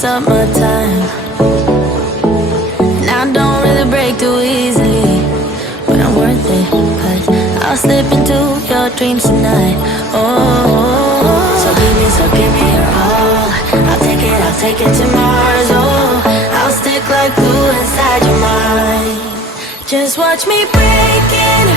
takes up my time. And I don't really break too easily, but I'm worth it, 'cause I'll slip into your dreams tonight. Oh, so give me your all. I'll take it to Mars. Oh, I'll stick like glue inside your mind. Just watch me break it